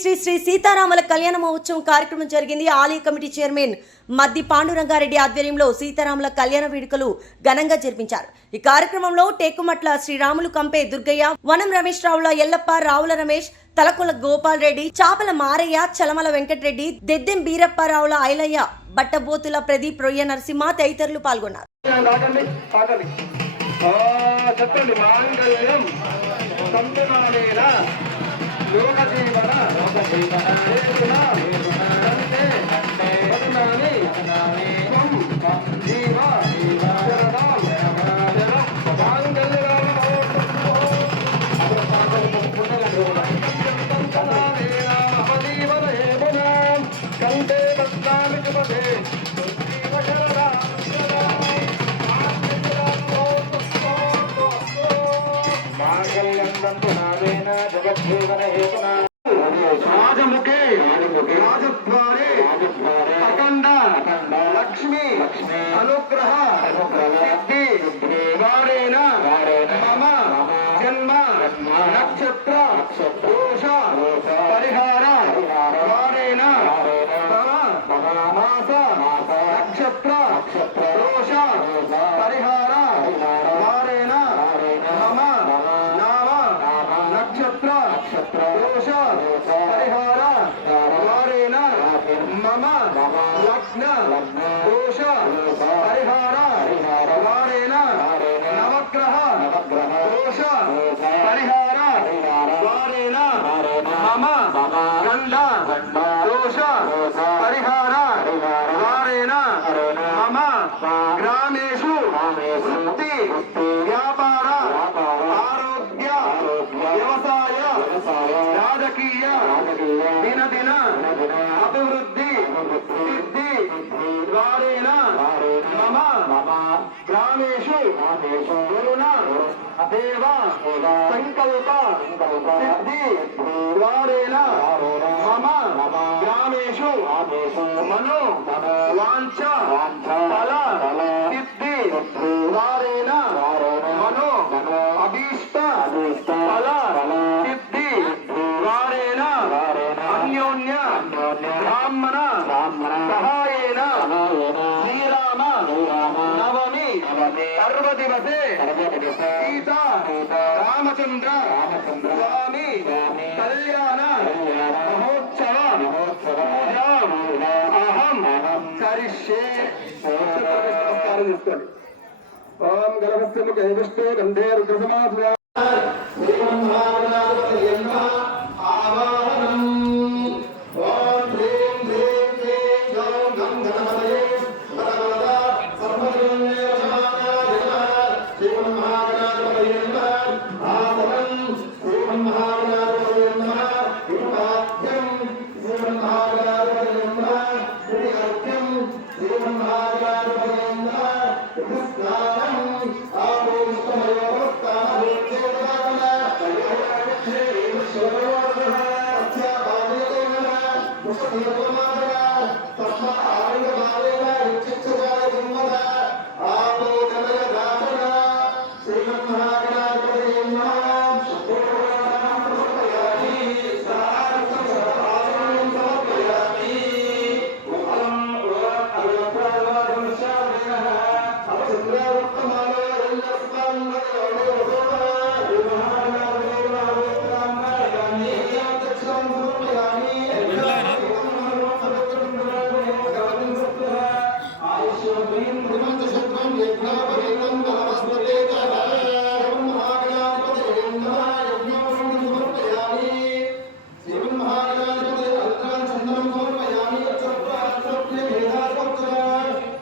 శ్రీ శ్రీ సీతారాముల కళ్యాణ మహోత్సవం కార్యక్రమం జరిగింది. ఆలయ కమిటీ చైర్మన్ మద్ది పాండురంగారెడ్డి ఆధ్వర్యంలో సీతారాముల కళ్యాణ వేడుకలు ఘనంగా జరిపించారు. ఈ కార్యక్రమంలో టేకుమట్ల శ్రీరాములు కంపే దుర్గయ్య, వనం రమేష్ రావుల ఎల్లప్ప, రావుల రమేష్, తలకొల గోపాల్ రెడ్డి, చాపల మారయ్య, చలమల వెంకటరెడ్డి, దెద్దెం బీరప్ప, రావుల ఐలయ్య, బట్టబోతుల ప్రదీప్, రొయ్య నరసింహ తదితరులు పాల్గొన్నారు. लक्ष्मी अनुग्रह सिद्धि वारेण मम जन्म नक्षत्र दोष परिहार वारेण मम मास नक्षत्र दोष परिहार वारेण मम नाम नक्षत्र दोष परिहार वारेण मम लग्न दोष परिहार वारेण नवग्रह दोष परिहार वारेण मम गंड दोष परिहार वारेण मम ग्रामेषु वृत्ति व्यापार आरोग्य व्यवसाय राजकीय दिन दिन अभिवृद्धि सिद्धि द्वारेण मम ग्रामेषु गुरुण देव संकल्प सिद्धि द्वारेण मम ग्रामेषु मनो वांछा फल सिद्धि द्वारेण मनो अभीष्ट फल सिद्धि द्वारेण अन्योन्य ब्राह्मण सहायेन श्रीराम नवमी सर्वदिवसे सीता रामचंद्र स्वामी कल्याण महोत्सव अहम करिष्ये. ओम गणपस्य मुखे विष्णु गंधे रुद्रसमाधुरा Gracias.